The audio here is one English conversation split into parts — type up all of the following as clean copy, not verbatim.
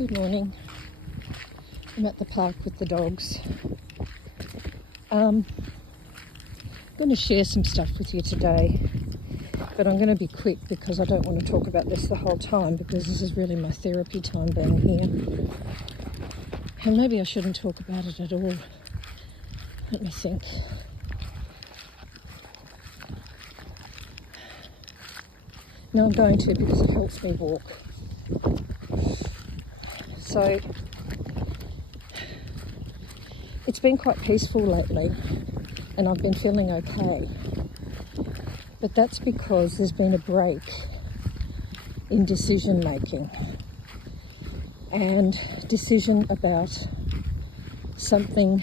Good morning. I'm at the park with the dogs. I'm going to share some stuff with you today, but I'm going to be quick because I don't want to talk about this the whole time, because this is really my therapy time being here. And maybe I shouldn't talk about it at all. Let me think. No, I'm going to, because it helps me walk. So it's been quite peaceful lately and I've been feeling okay. But that's because there's been a break in decision making and decision about something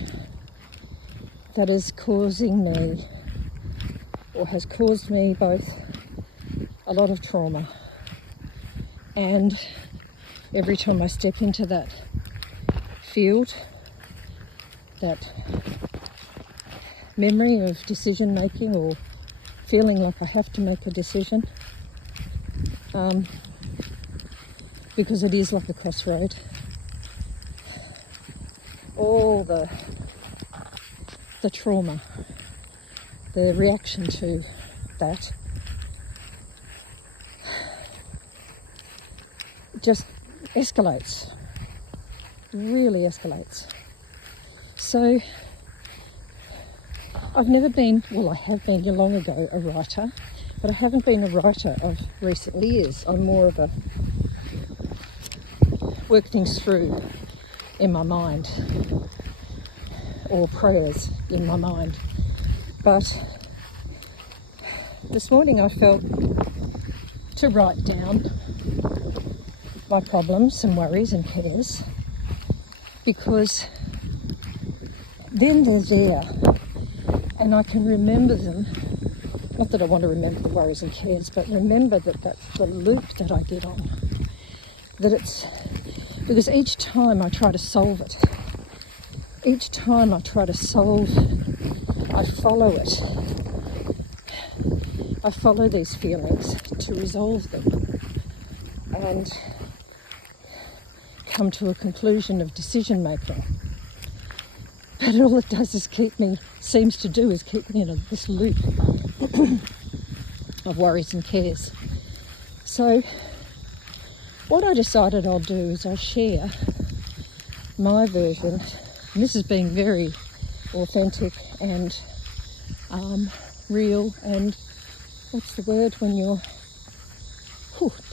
that is causing me, or has caused me, both a lot of trauma. And every time I step into that field, that memory of decision making, or feeling like I have to make a decision, because it is like a crossroad, all the trauma, the reaction to that, just escalates, really escalates. So I've never been, well, I have been long ago a writer, but I haven't been a writer of recent years. I'm more of a work things through in my mind, or prayers in my mind. But this morning I felt to write down my problems and worries and cares, because then they're there and I can remember them. Not that I want to remember the worries and cares, but remember that that's the loop that I get on. That it's because each time I try to solve it, each time I try to solve, I follow it. I follow these feelings to resolve them and come to a conclusion of decision making. But all it does is seems to do is keep me in this loop of worries and cares. So what I decided I'll do is I'll share my version, and this is being very authentic and real, and what's the word when you're,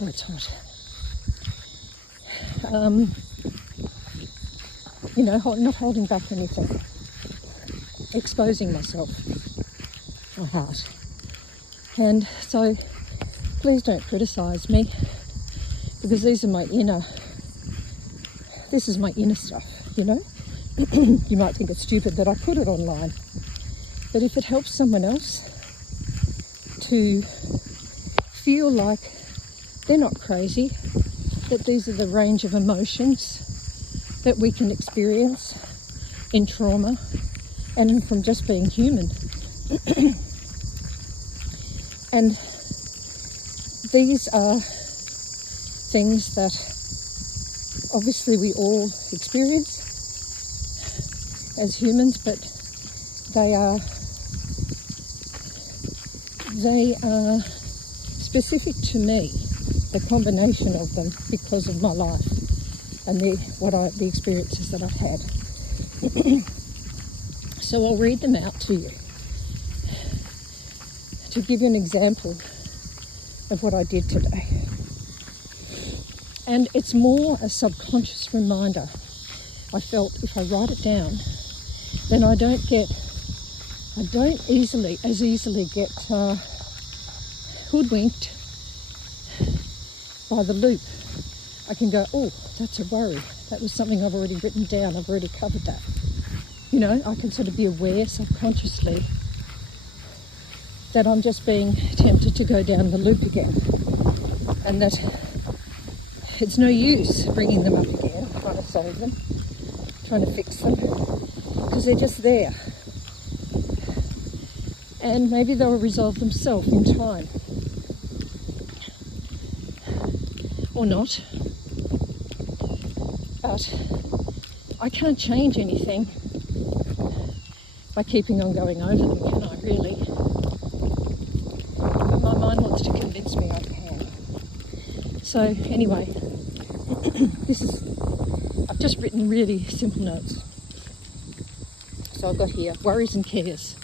it's hot. Not holding back anything, exposing myself, my heart. And so please don't criticise me, because this is my inner stuff, you know. You might think it's stupid that I put it online, but if it helps someone else to feel like they're not crazy, that these are the range of emotions that we can experience in trauma and from just being human. And these are things that obviously we all experience as humans, but they are specific to me, the combination of them, because of my life and the experiences that I've had. So I'll read them out to you to give you an example of what I did today. And it's more a subconscious reminder. I felt if I write it down, then I don't easily get hoodwinked by the loop. I can go, oh, that's a worry. That was something I've already written down. I've already covered that. You know, I can sort of be aware subconsciously that I'm just being tempted to go down the loop again, and that it's no use bringing them up again, trying to solve them, trying to fix them, because they're just there. And maybe they'll resolve themselves in time. Or not. But I can't change anything by keeping on going over them, can I, really? My mind wants to convince me I can. So anyway, I've just written really simple notes. So I've got here, worries and cares.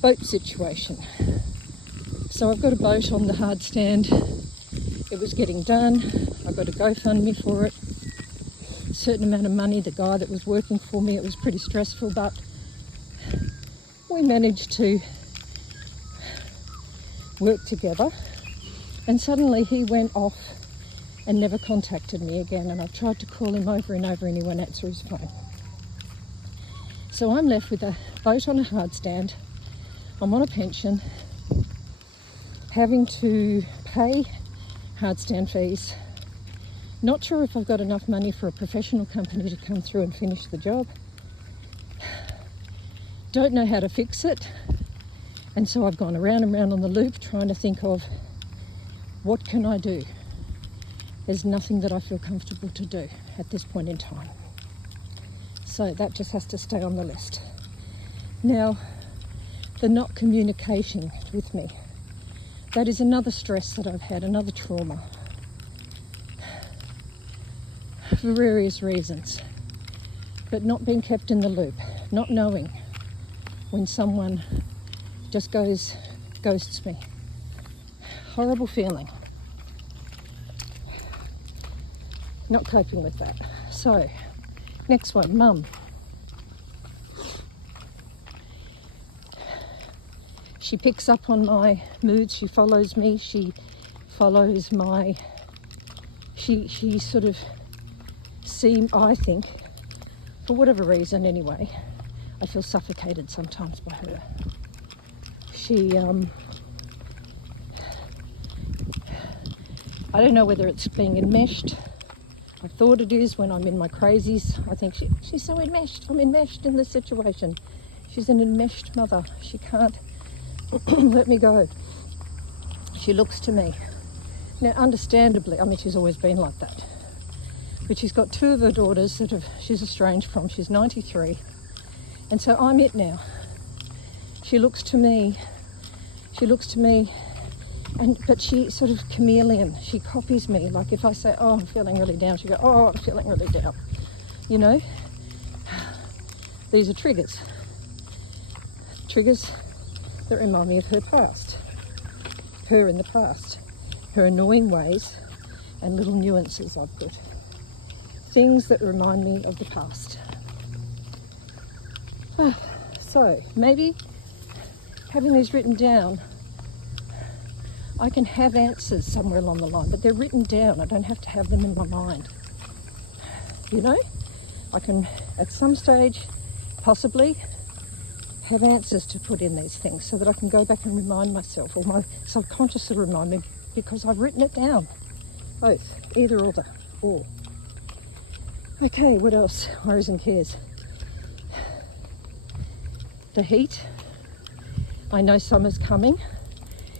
Boat situation. So I've got a boat on the hard stand. It was getting done. I got a GoFundMe for it. A certain amount of money, the guy that was working for me, it was pretty stressful, but we managed to work together. And suddenly he went off and never contacted me again, and I've tried to call him over and over and he won't answer his phone. So I'm left with a boat on a hard stand. I'm on a pension, having to pay hard stand fees. Not sure if I've got enough money for a professional company to come through and finish the job. Don't know how to fix it. And so I've gone around and round on the loop trying to think of what can I do. There's nothing that I feel comfortable to do at this point in time. So that just has to stay on the list. Now, the not communicating with me. That is another stress that I've had, another trauma. For various reasons. But not being kept in the loop, not knowing when someone just ghosts me. Horrible feeling. Not coping with that. So, next one, Mum. She picks up on my moods, she follows me, she follows my, she sort of I think, for whatever reason anyway, I feel suffocated sometimes by her. She, I don't know whether it's being enmeshed. I thought it is when I'm in my crazies. I think she's so enmeshed. I'm enmeshed in this situation. She's an enmeshed mother. She can't let me go. She looks to me. Now, understandably, I mean, she's always been like that. But she's got two of her daughters that she's estranged from. She's 93. And so I'm it now. She looks to me, but she sort of chameleon. She copies me. Like if I say, oh, I'm feeling really down, she goes, oh, I'm feeling really down. You know? These are triggers. Triggers that remind me of her past. Her in the past. Her annoying ways and little nuances I've put. Things that remind me of the past. So maybe having these written down, I can have answers somewhere along the line, but they're written down. I don't have to have them in my mind. You know, I can at some stage possibly have answers to put in these things so that I can go back and remind myself, or my subconscious will remind me because I've written it down. Both, either or. Okay, what else? Worries and cares. The heat. I know summer's coming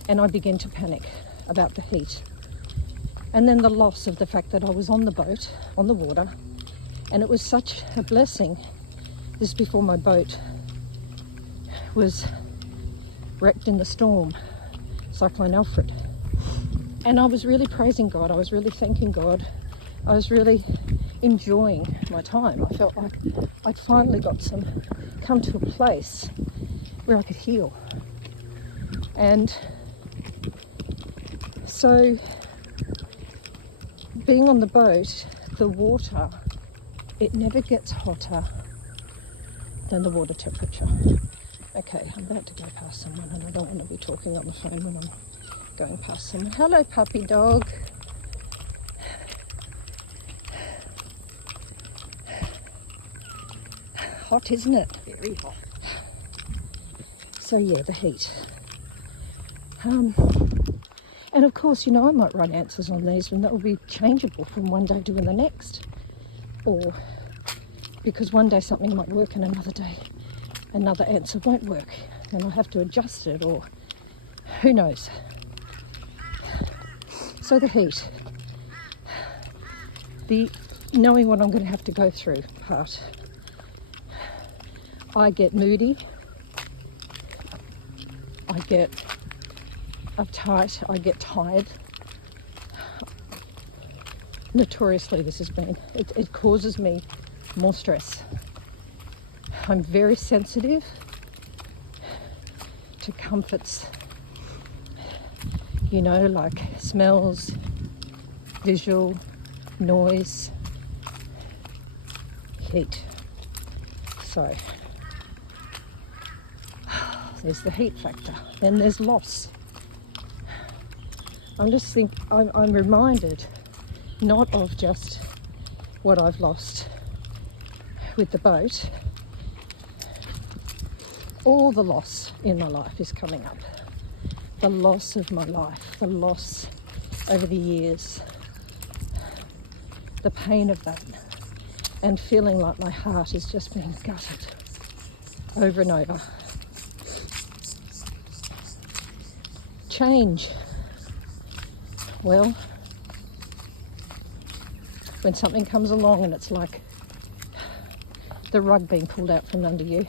and I begin to panic about the heat. And then the loss of the fact that I was on the boat, on the water, and it was such a blessing. This is before my boat was wrecked in the storm, Cyclone Alfred. And I was really praising God. I was really thanking God. I was really enjoying my time. I felt like I'd finally come to a place where I could heal. And so being on the boat, the water, it never gets hotter than the water temperature. Okay, I'm about to go past someone and I don't want to be talking on the phone when I'm going past someone. Hello, puppy dog. Hot, isn't it? Very hot. So yeah, the heat. And of course, you know, I might run answers on these and that will be changeable from one day to the next. Or because one day something might work and another day another answer won't work. And I'll have to adjust it, or who knows. So the heat. The knowing what I'm going to have to go through part. I get moody, I get uptight, I get tired. Notoriously this has been, it causes me more stress. I'm very sensitive to comforts, you know, like smells, visual, noise, heat. So there's the heat factor. Then there's loss. I'm reminded not of just what I've lost with the boat. All the loss in my life is coming up. The loss of my life, the loss over the years, the pain of that, and feeling like my heart is just being gutted over and over. Change. Well, when something comes along and it's like the rug being pulled out from under you,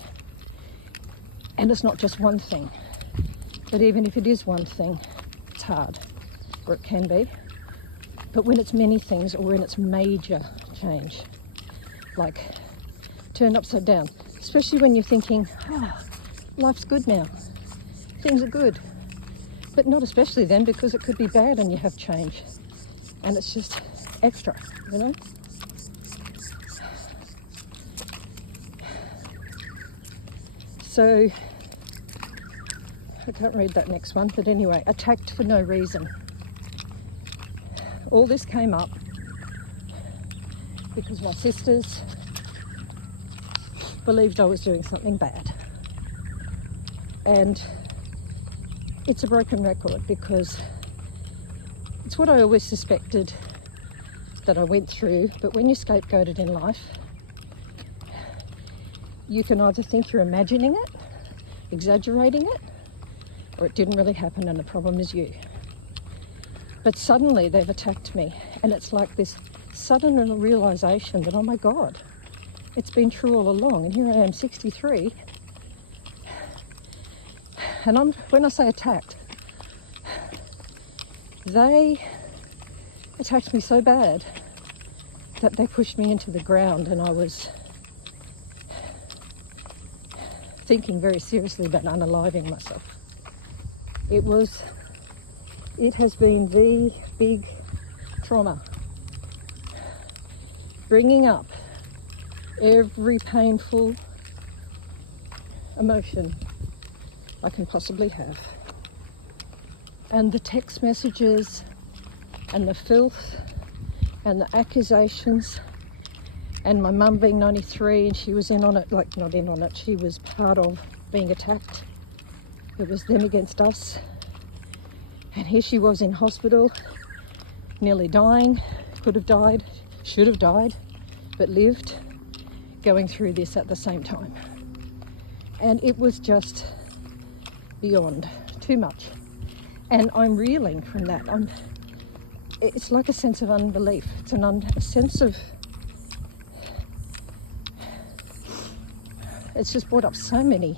and it's not just one thing, but even if it is one thing, it's hard, or it can be. But when it's many things, or when it's major change, like turned upside down, especially when you're thinking, oh, life's good now, things are good. But not especially then, because it could be bad and you have change. And it's just extra, you know? So, I can't read that next one, but anyway, attacked for no reason. All this came up because my sisters believed I was doing something bad. And it's a broken record because it's what I always suspected that I went through, but when you're scapegoated in life, you can either think you're imagining it, exaggerating it, or it didn't really happen and the problem is you. But suddenly they've attacked me, and it's like this sudden realization that, oh my God, it's been true all along, and here I am, 63, and when I say attacked, they attacked me so bad that they pushed me into the ground, and I was thinking very seriously about unaliving myself. It has been the big trauma, bringing up every painful emotion I can possibly have. And the text messages and the filth and the accusations, and my mum being 93 and she was in on it, like not in on it, she was part of being attacked. It was them against us. And here she was in hospital, nearly dying, could have died, should have died, but lived, going through this at the same time. And it was just beyond, too much. And I'm reeling from that. It's like a sense of unbelief. It's a sense of, it's just brought up so many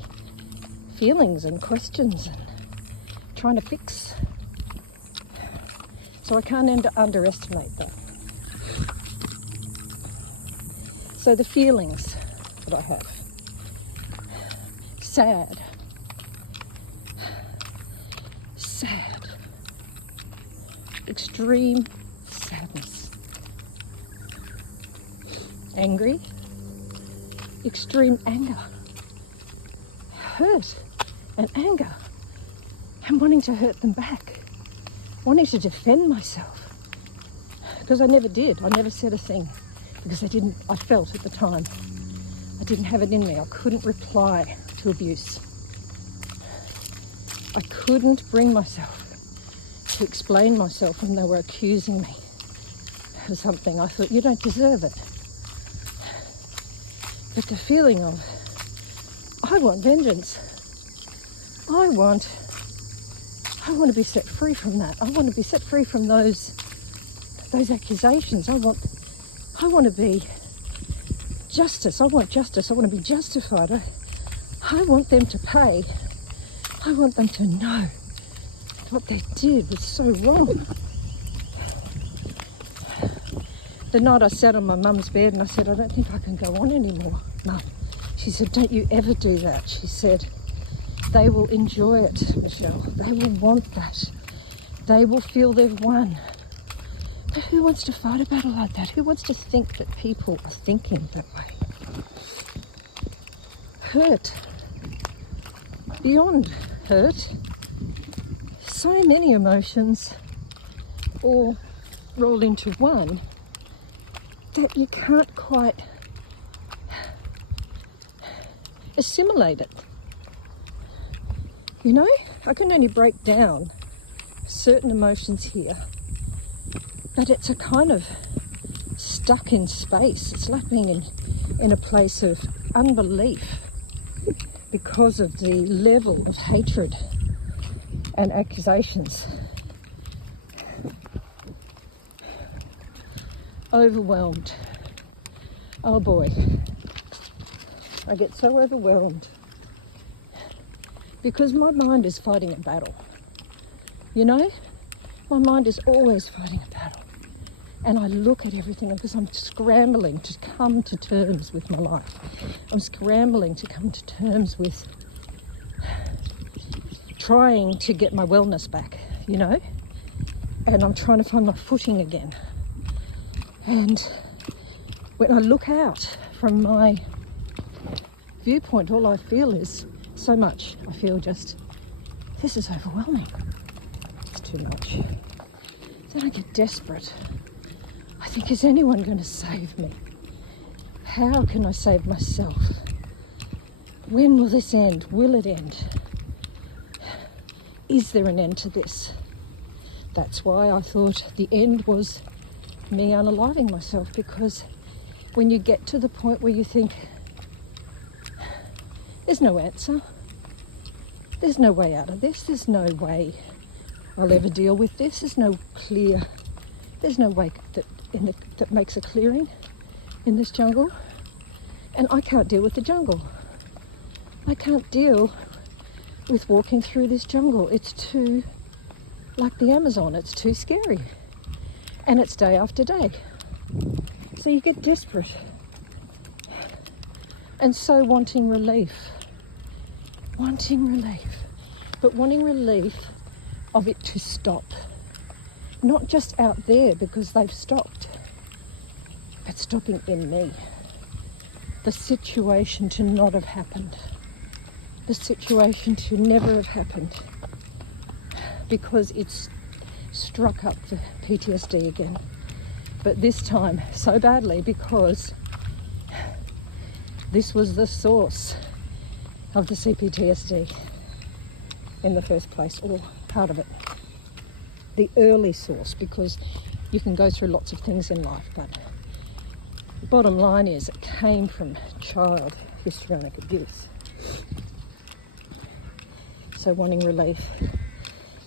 feelings and questions and trying to fix. So I can't underestimate that. So the feelings that I have: sad, extreme sadness, angry, extreme anger, hurt and anger, and wanting to hurt them back, wanting to defend myself, because I never did. I never said a thing because I felt at the time I didn't have it in me. I couldn't reply to abuse. I couldn't bring myself to explain myself when they were accusing me of something. I thought, you don't deserve it. But the feeling of, I want vengeance. I want to be set free from that. I want to be set free from those accusations. I I want to be justice. I want justice. I want to be justified. I want them to pay. I want them to know what they did was so wrong. The night I sat on my mum's bed and I said, I don't think I can go on anymore, Mum. She said, don't you ever do that. She said, they will enjoy it, Michelle. They will want that. They will feel they've won. But who wants to fight a battle like that? Who wants to think that people are thinking that way? Hurt. Beyond hurt. So many emotions all rolled into one that you can't quite assimilate it. You know, I can only break down certain emotions here, but it's a kind of stuck in space. It's like being in a place of unbelief because of the level of hatred and accusations. Overwhelmed. Oh boy, I get so overwhelmed because my mind is fighting a battle. You know, my mind is always fighting a battle, and I look at everything because I'm scrambling to come to terms with my life. I'm scrambling to come to terms with trying to get my wellness back, you know, and I'm trying to find my footing again. And when I look out from my viewpoint, all I feel is so much. I feel just, this is overwhelming. It's too much. Then I get desperate. I think, is anyone going to save me? How can I save myself? When will this end? Will it end? Is there an end to this? That's why I thought the end was me unaliving myself, because when you get to the point where you think there's no answer, there's no way out of this, there's no way I'll ever deal with this, there's no way that makes a clearing in this jungle, and I can't deal with the jungle. I can't deal with walking through this jungle. It's too, like the Amazon, it's too scary. And it's day after day. So you get desperate. And so wanting relief. But wanting relief of it to stop. Not just out there because they've stopped, but stopping in me. The situation to not have happened. The situation to never have happened. Because it's struck up the PTSD again, but this time so badly because this was the source of the Cptsd in the first place, or part of it, the early source, because you can go through lots of things in life, but the bottom line is it came from child histrionic abuse. So wanting relief,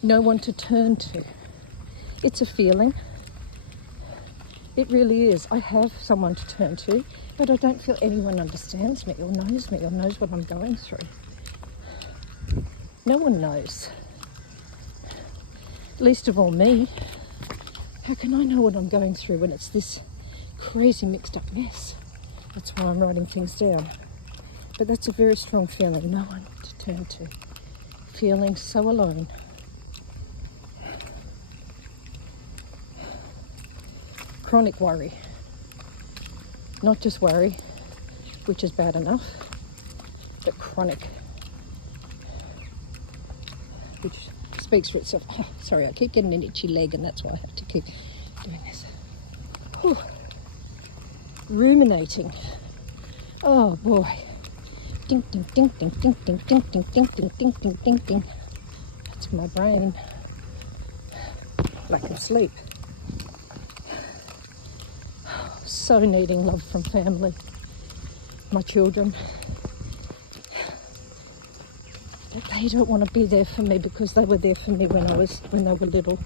no one to turn to. It's a feeling. It really is. I have someone to turn to, but I don't feel anyone understands me or knows what I'm going through. No one knows. Least of all me. How can I know what I'm going through when it's this crazy mixed up mess? That's why I'm writing things down. But that's a very strong feeling. No one to turn to. Feeling so alone. Chronic worry, not just worry, which is bad enough, but chronic, which speaks for itself. Oh, sorry, I keep getting an itchy leg, and that's why I have to keep doing this. Whew. Ruminating. Oh boy. Ding ding ding ding ding ding ding ding ding ding ding ding ding ding. That's my brain. Lack of sleep. So needing love from family, my children. But they don't want to be there for me because they were there for me when they were little,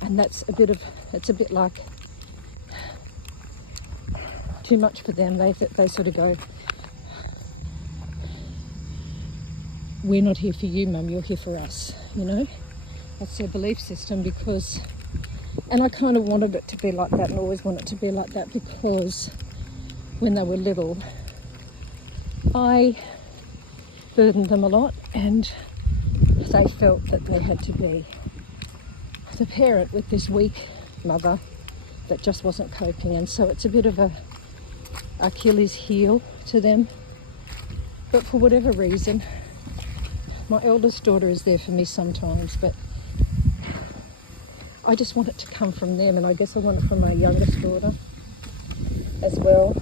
and it's a bit like too much for them. They sort of go, we're not here for you, Mum, you're here for us, you know. That's their belief system. Because, and I kind of wanted it to be like that, and always wanted it to be like that, because when they were little, I burdened them a lot, and they felt that they had to be the parent with this weak mother that just wasn't coping. And so it's a bit of a Achilles heel to them. But for whatever reason, my eldest daughter is there for me sometimes, but I just want it to come from them, and I guess I want it from my youngest daughter as well.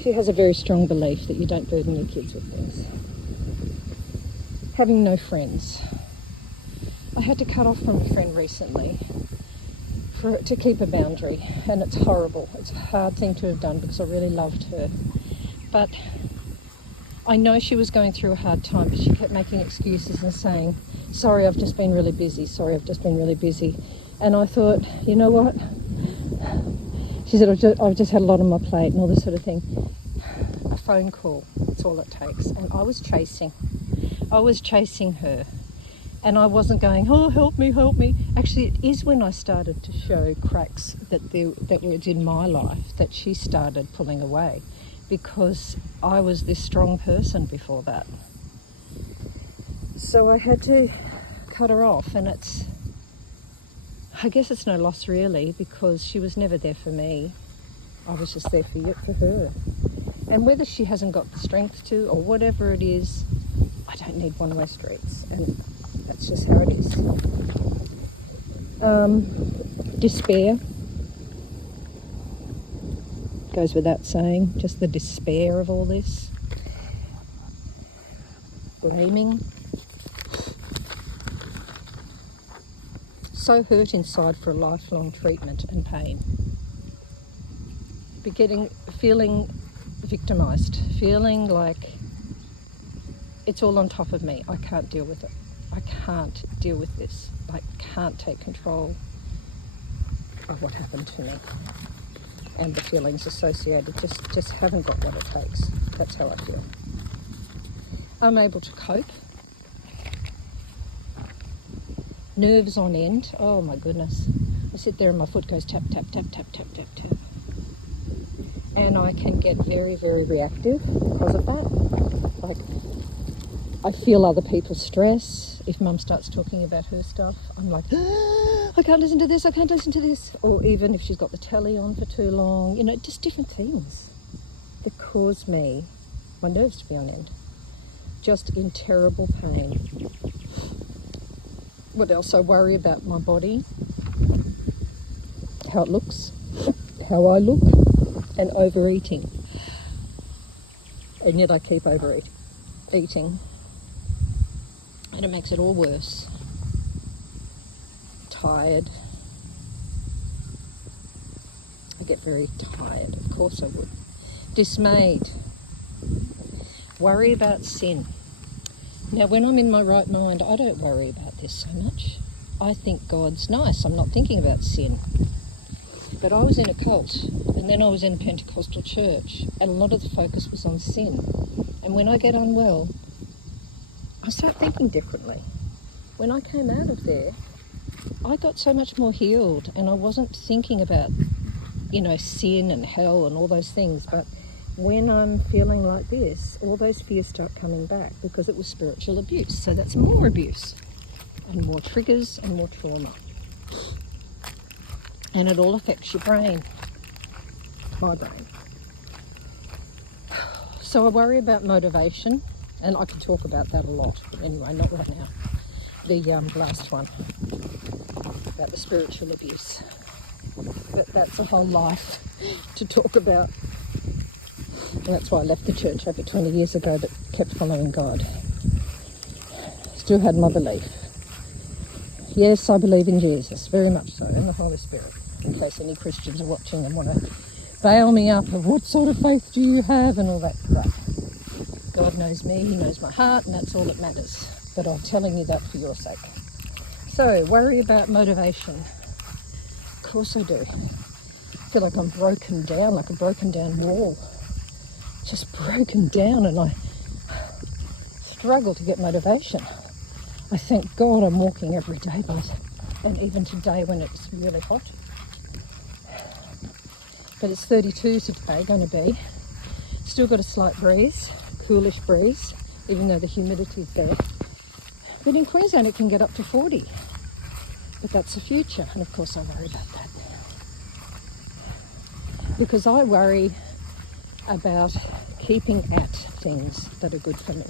She has a very strong belief that you don't burden your kids with things. Having no friends. I had to cut off from a friend recently to keep a boundary, and it's horrible. It's a hard thing to have done because I really loved her. But I know she was going through a hard time, but she kept making excuses and saying, sorry, I've just been really busy. Sorry, I've just been really busy. And I thought, you know what? She said, I've just had a lot on my plate and all this sort of thing. A phone call, that's all it takes. And I was chasing her. And I wasn't going, oh, help me. Actually, it is when I started to show cracks that were in my life that she started pulling away, because I was this strong person before that. So I had to cut her off, and I guess it's no loss really, because she was never there for me. I was just there for her. And whether she hasn't got the strength to, or whatever it is, I don't need one-way streets, and that's just how it is. Despair. Goes without saying, just the despair of all this. Blaming. So hurt inside for a lifelong treatment and pain. Feeling victimised, feeling like it's all on top of me. I can't deal with it. I can't deal with this. I can't take control of what happened to me. And the feelings associated just haven't got what it takes. That's how I feel. I'm able to cope. Nerves on end. Oh my goodness. I sit there and my foot goes tap, tap, tap, tap, tap, tap, tap. And I can get very, very reactive because of that. Like, I feel other people's stress. If Mum starts talking about her stuff, I'm like, I can't listen to this, I can't listen to this. Or even if she's got the telly on for too long, you know, just different things that cause me, my nerves to be on end. Just in terrible pain. What else? I worry about my body, how it looks, how I look, and overeating. And yet I keep eating. And it makes it all worse. Tired. I get very tired, of course I would. Dismayed. Worry about sin. Now, when I'm in my right mind, I don't worry about this so much. I think God's nice. I'm not thinking about sin. But I was in a cult, and then I was in a Pentecostal church, and a lot of the focus was on sin. And when I get on well, I start thinking differently. When I came out of there, I got so much more healed, and I wasn't thinking about, you know, sin and hell and all those things. But when I'm feeling like this, all those fears start coming back, because it was spiritual abuse. So that's more abuse and more triggers and more trauma. And it all affects your brain, my brain. So I worry about motivation, and I can talk about that a lot, but anyway, not right now. The last one, about the spiritual abuse. But that's a whole life to talk about. And that's why I left the church over 20 years ago, but kept following God. Still had my belief. Yes, I believe in Jesus, very much so, and the Holy Spirit, in case any Christians are watching and want to bail me up of what sort of faith do you have and all that crap. God knows me, He knows my heart, and that's all that matters. But I'm telling you that for your sake. So, worry about motivation. Of course I do. feel like I'm broken down, like a broken down wall. Just broken down, and I struggle to get motivation. I thank God I'm walking every day, and even today when it's really hot. But it's 32 today, going to be. Still got a slight breeze, coolish breeze, even though the humidity's there. But in Queensland it can get up to 40. But that's the future, and of course I worry about that. Because I worry about keeping at things that are good for me,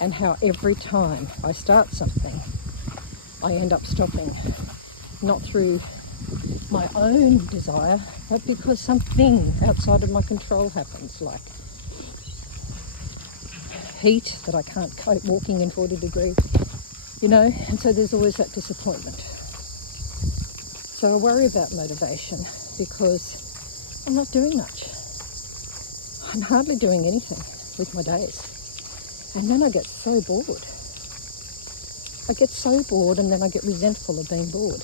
and how every time I start something, I end up stopping, not through my own desire, but because something outside of my control happens, like heat that I can't cope walking in 40 degrees, you know, and so there's always that disappointment. So I worry about motivation because I'm not doing much. I'm hardly doing anything with my days. And then I get so bored. I get so bored, and then I get resentful of being bored.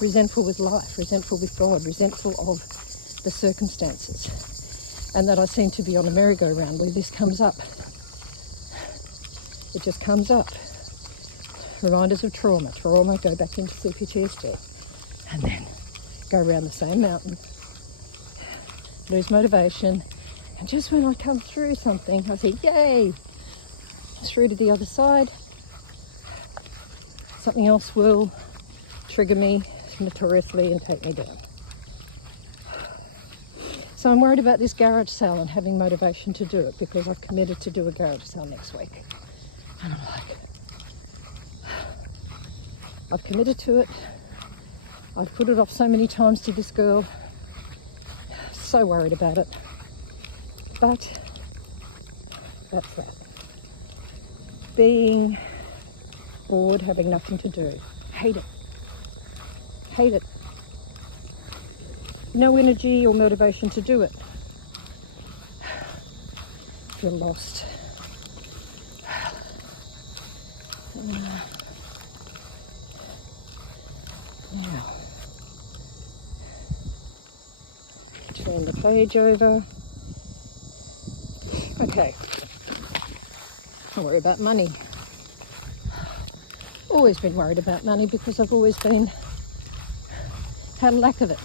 Resentful with life, resentful with God, resentful of the circumstances. And that I seem to be on a merry-go-round where this comes up. It just comes up. Reminders of trauma, go back into Cptsd, and then go around the same mountain, lose motivation, and just when I come through something, I think, yay, through to the other side, something else will trigger me notoriously and take me down. So I'm worried about this garage sale and having motivation to do it, because I've committed to do a garage sale next week. And I'm like, I've committed to it. I've put it off so many times to this girl. So worried about it. But that's that. Being bored, having nothing to do. Hate it. Hate it. No energy or motivation to do it. Feel lost. Now, turn the page over. Okay, I worry about money. Always been worried about money because I've always had a lack of it.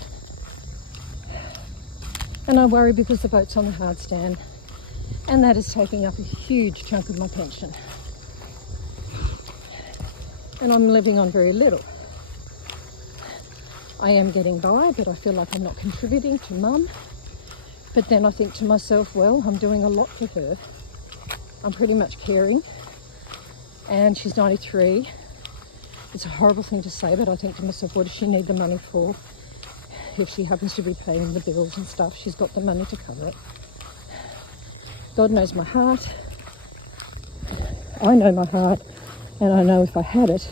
And I worry because the boat's on the hard stand, and that is taking up a huge chunk of my pension. And I'm living on very little. I am getting by, but I feel like I'm not contributing to Mum. But then I think to myself, well, I'm doing a lot for her. I'm pretty much caring. And she's 93. It's a horrible thing to say, but I think to myself, what does she need the money for? If she happens to be paying the bills and stuff, she's got the money to cover it. God knows my heart. I know my heart, and I know if I had it,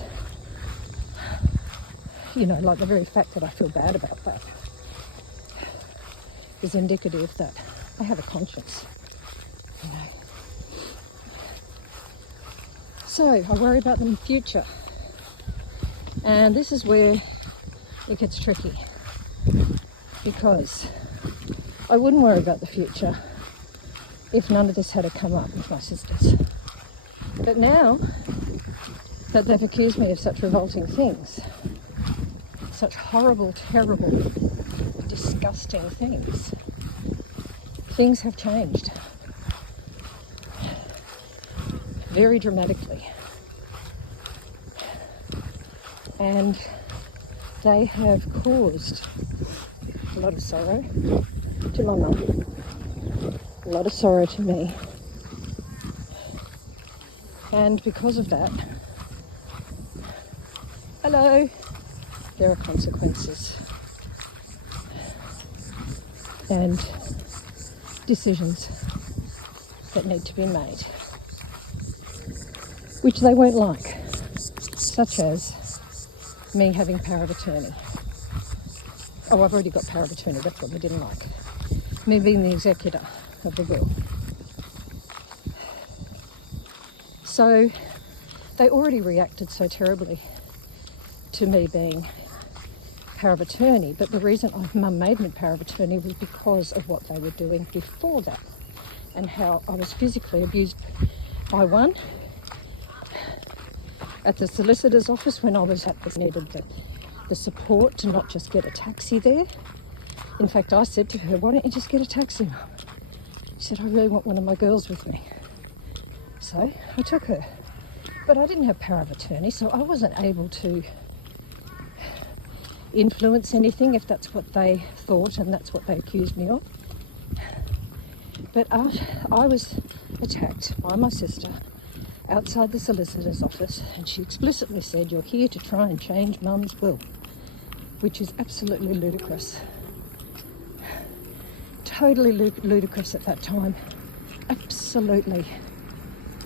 you know, like the very fact that I feel bad about that is indicative that I have a conscience, you know. So I worry about the future, and this is where it gets tricky, because I wouldn't worry about the future if none of this had come up with my sisters. But now that they've accused me of such revolting things, such horrible, terrible, disgusting things, things have changed very dramatically. And they have caused a lot of sorrow to my mum, a lot of sorrow to me. And because of that, hello, there are consequences and decisions that need to be made, which they won't like, such as me having power of attorney. Oh, I've already got power of attorney, that's what they didn't like. Me being the executor of the will. So they already reacted so terribly to me being power of attorney, but the reason Mum made me power of attorney was because of what they were doing before that, and how I was physically abused by one at the solicitor's office when I was needed the support to not just get a taxi there. In fact, I said to her, why don't you just get a taxi, Mum? She said, I really want one of my girls with me. So I took her. But I didn't have power of attorney, so I wasn't able to influence anything if that's what they thought and that's what they accused me of. But I was attacked by my sister outside the solicitor's office, and she explicitly said, you're here to try and change Mum's will, which is absolutely ludicrous. Totally ludicrous at that time. Absolutely.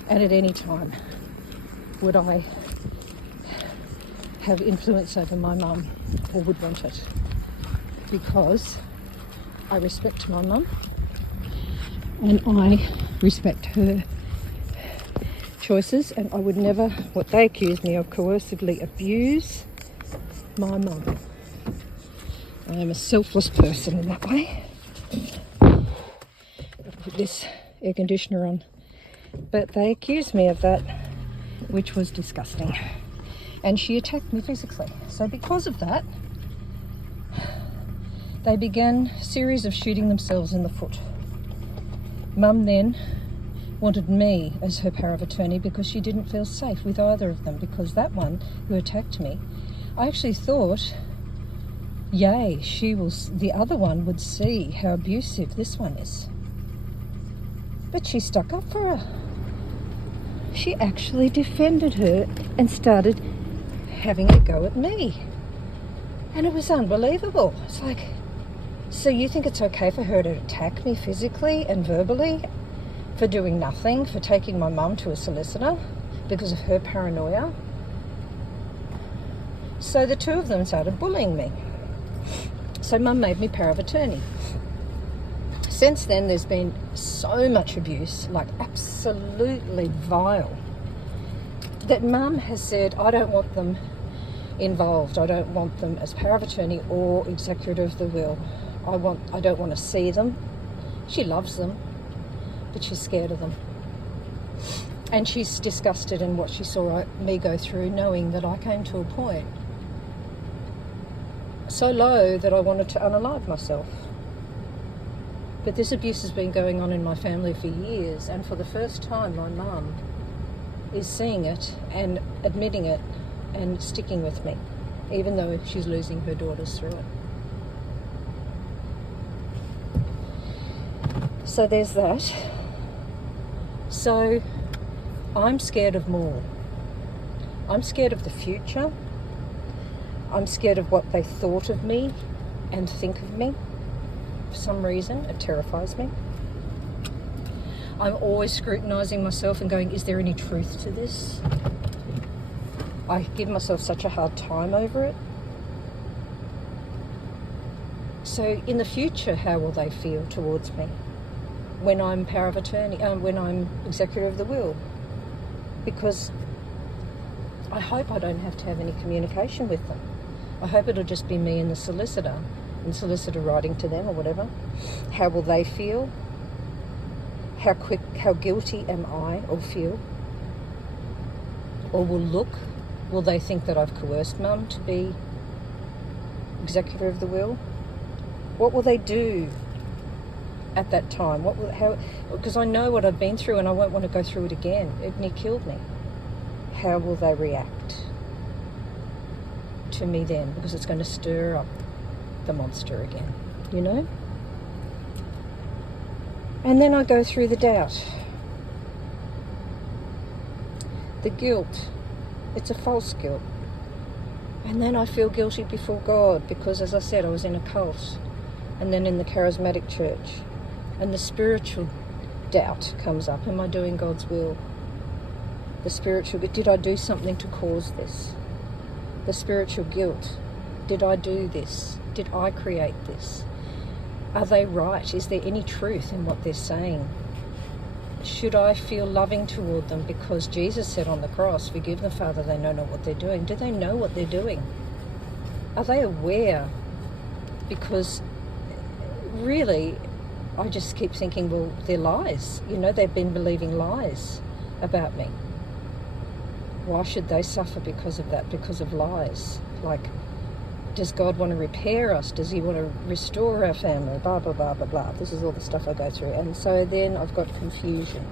And at any time would I have influence over my mum, or would want it, because I respect my mum and I respect her choices, and I would never, what they accuse me of, coercively abuse my mum. I am a selfless person in that way. I'll put this air conditioner on. But they accused me of that, which was disgusting. And she attacked me physically. So because of that, they began a series of shooting themselves in the foot. Mum then wanted me as her power of attorney because she didn't feel safe with either of them, because that one who attacked me, I actually thought, yay, the other one would see how abusive this one is. But she stuck up for her. She actually defended her and started having a go at me. And it was unbelievable. It's like, so you think it's okay for her to attack me physically and verbally for doing nothing, for taking my mum to a solicitor because of her paranoia? So the two of them started bullying me. So Mum made me power of attorney. Since then, there's been so much abuse, like absolutely vile, that Mum has said, I don't want them involved. I don't want them as power of attorney or executor of the will. I don't want to see them. She loves them, but she's scared of them. And she's disgusted in what she saw me go through, knowing that I came to a point so low that I wanted to unalive myself. But this abuse has been going on in my family for years, and for the first time my mum is seeing it and admitting it and sticking with me, even though she's losing her daughters through it. So there's that. So I'm scared of more. I'm scared of the future. I'm scared of what they thought of me and think of me. For some reason, it terrifies me. I'm always scrutinising myself and going, is there any truth to this? I give myself such a hard time over it. So in the future, how will they feel towards me when I'm power of attorney, when I'm executor of the will? Because I hope I don't have to have any communication with them. I hope it'll just be me and the solicitor writing to them or whatever. How will they feel? How guilty am I or feel? Or will they think that I've coerced Mum to be executor of the will? What will they do at that time? Because I know what I've been through and I won't want to go through it again. It nearly killed me. How will they react to me then? Because it's going to stir up the monster again, you know? And then I go through the doubt. The guilt. It's a false guilt. And then I feel guilty before God because, as I said, I was in a cult and then in the charismatic church. And the spiritual doubt comes up. Am I doing God's will? The spiritual, did I do something to cause this? The spiritual guilt. Did I do this? Did I create this? Are they right? Is there any truth in what they're saying? Should I feel loving toward them because Jesus said on the cross, forgive them, Father, they know not what they're doing? Do they know what they're doing? Are they aware? Because really, I just keep thinking, well, they're lies. You know, they've been believing lies about me. Why should they suffer because of that? Because of lies. Like, does God want to repair us? Does he want to restore our family? Blah, blah, blah, blah, blah. This is all the stuff I go through. And so then I've got confusion.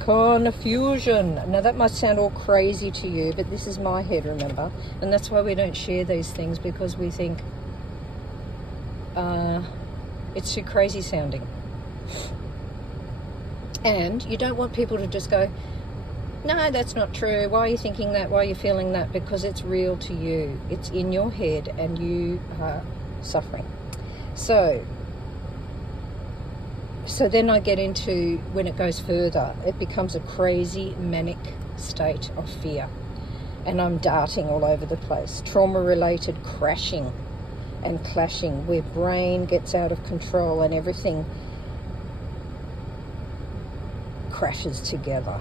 Confusion. Now that might sound all crazy to you, but this is my head, remember? And that's why we don't share these things, because we think it's too crazy sounding. And you don't want people to just go, no, that's not true. Why are you thinking that? Why are you feeling that? Because it's real to you. It's in your head and you are suffering. So then I get into, when it goes further, it becomes a crazy manic state of fear. And I'm darting all over the place. Trauma-related crashing and clashing, where brain gets out of control and everything crashes together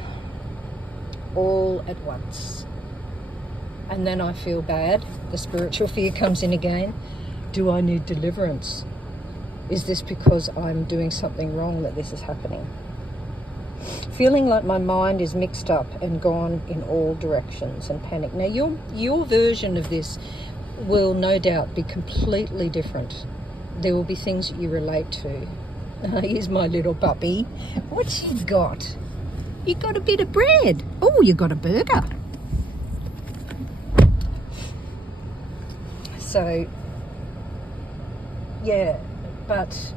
all at once. And then I feel bad. The spiritual fear comes in again. Do I need deliverance? Is this because I'm doing something wrong that this is happening? Feeling like my mind is mixed up and gone in all directions, and panic. Now your version of this will no doubt be completely different. There will be things that you relate to. Here's my little puppy. What's you got? You got a bit of bread. Oh, you got a burger. So, yeah, but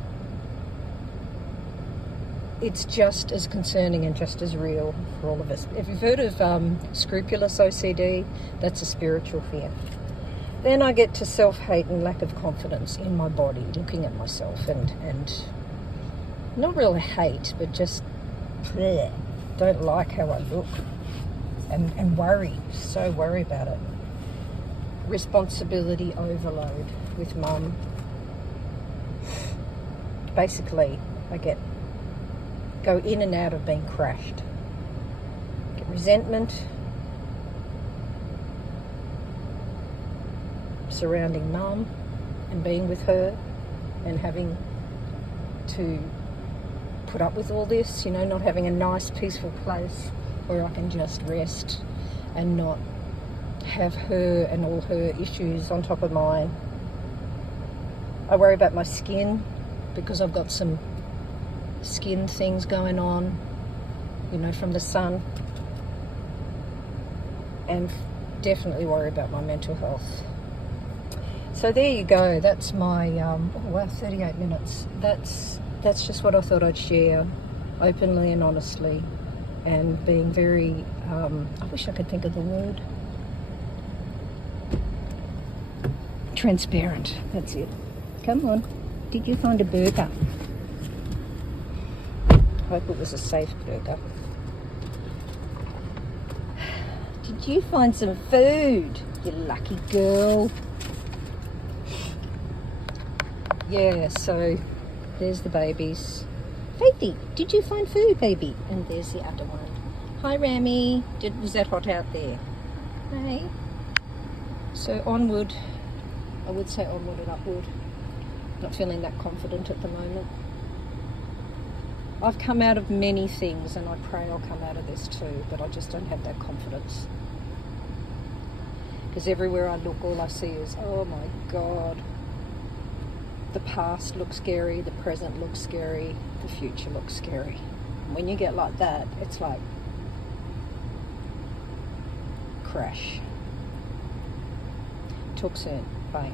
it's just as concerning and just as real for all of us. If you've heard of scrupulous OCD, that's a spiritual fear. Then I get to self-hate and lack of confidence in my body, looking at myself and not really hate, but just bleh, don't like how I look, and worry, so worry about it. Responsibility overload with mum. Basically, I go in and out of being crashed. Get resentment surrounding mum and being with her and having to put up with all this, not having a nice peaceful place where I can just rest and not have her and all her issues on top of mine. I worry about my skin because I've got some skin things going on, from the sun, and definitely worry about my mental health. So there you go. That's my 38 minutes. That's just what I thought I'd share openly and honestly, and being very I wish I could think of the word, transparent. That's it. Come on, did you find a burger? Hope it was a safe burger. Did you find some food, you lucky girl? Yeah, so there's the babies. Faithy, did you find food, baby? And there's the other one. Hi, Rami. Was that hot out there? Hey. So onward. I would say onward and upward. Not feeling that confident at the moment. I've come out of many things, and I pray I'll come out of this too, but I just don't have that confidence. Because everywhere I look, all I see is, oh my God. The past looks scary, the present looks scary, the future looks scary. When you get like that, it's like crash. Talk soon. Bye.